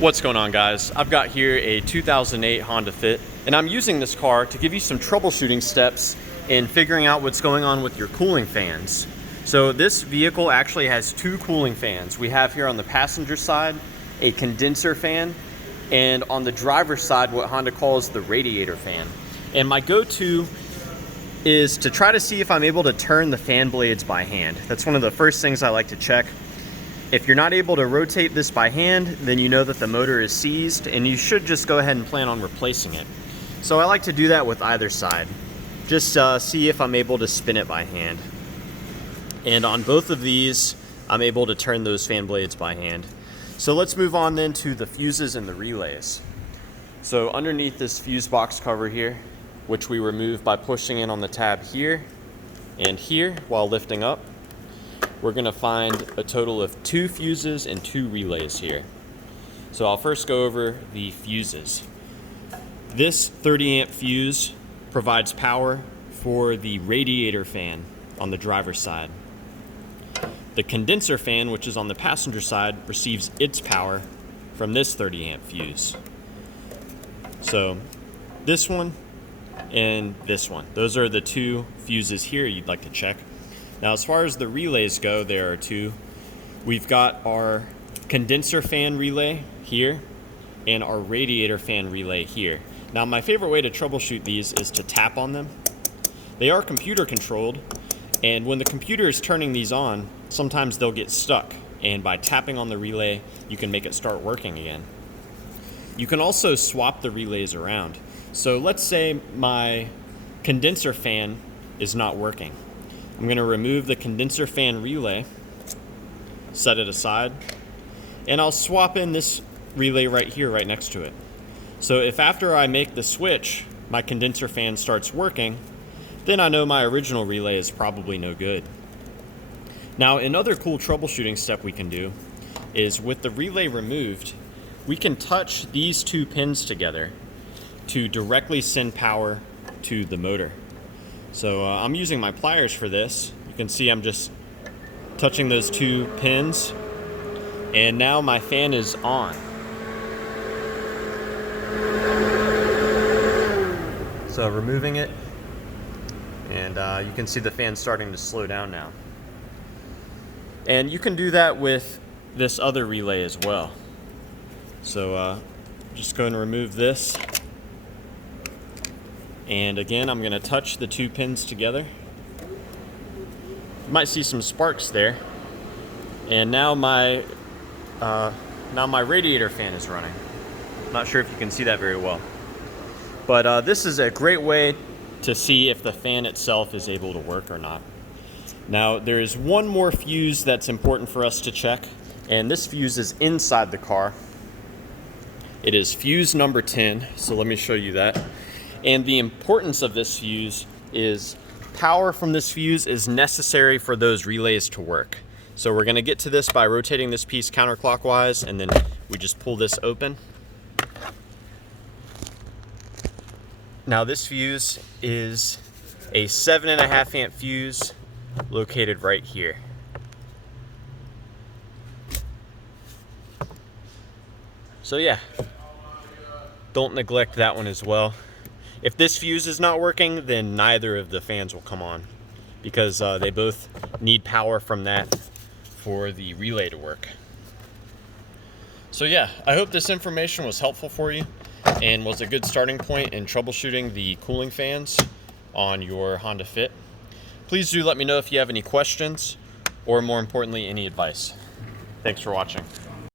What's going on, guys? I've got here a 2008 Honda Fit, and I'm using this car to give you some troubleshooting steps in figuring out what's going on with your cooling fans. So this vehicle actually has two cooling fans. We have here on the passenger side a condenser fan, and on the driver's side what Honda calls the radiator fan. And my go-to is to try to see if I'm able to turn the fan blades by hand. That's one of the first things I like to check. If you're not able to rotate this by hand, then you know that the motor is seized and you should just go ahead and plan on replacing it. So I like to do that with either side. Just see if I'm able to spin it by hand. And on both of these, I'm able to turn those fan blades by hand. So let's move on then to the fuses and the relays. So underneath this fuse box cover here, which we remove by pushing in on the tab here and here while lifting up, we're gonna find a total of 2 fuses and 2 relays here. So I'll first go over the fuses. This 30 amp fuse provides power for the radiator fan on the driver's side. The condenser fan, which is on the passenger side, receives its power from this 30 amp fuse. So this one and this one, those are the 2 fuses here you'd like to check. Now, as far as the relays go, there are 2. We've got our condenser fan relay here and our radiator fan relay here. Now, my favorite way to troubleshoot these is to tap on them. They are computer controlled, and when the computer is turning these on, sometimes they'll get stuck, and by tapping on the relay, you can make it start working again. You can also swap the relays around. So let's say my condenser fan is not working. I'm going to remove the condenser fan relay, set it aside, and I'll swap in this relay right here, right next to it. So if after I make the switch, my condenser fan starts working, then I know my original relay is probably no good. Now, another cool troubleshooting step we can do is with the relay removed, we can touch these 2 pins together to directly send power to the motor. So I'm using my pliers for this. You can see I'm just touching those 2 pins, and now my fan is on. So removing it, and you can see the fan starting to slow down now. And you can do that with this other relay as well. So just go and remove this. And again, I'm going to touch the 2 pins together. You might see some sparks there. And now my radiator fan is running. Not sure if you can see that very well. But this is a great way to see if the fan itself is able to work or not. Now, there is one more fuse that's important for us to check, and this fuse is inside the car. It is fuse number 10, so let me show you that. And the importance of this fuse is power from this fuse is necessary for those relays to work. So we're going to get to this by rotating this piece counterclockwise, and then we just pull this open. Now this fuse is a 7.5 amp fuse located right here. So yeah, don't neglect that one as well. If this fuse is not working, then neither of the fans will come on, because they both need power from that for the relay to work. So yeah, I hope this information was helpful for you and was a good starting point in troubleshooting the cooling fans on your Honda Fit. Please do let me know if you have any questions, or more importantly, any advice. Thanks for watching.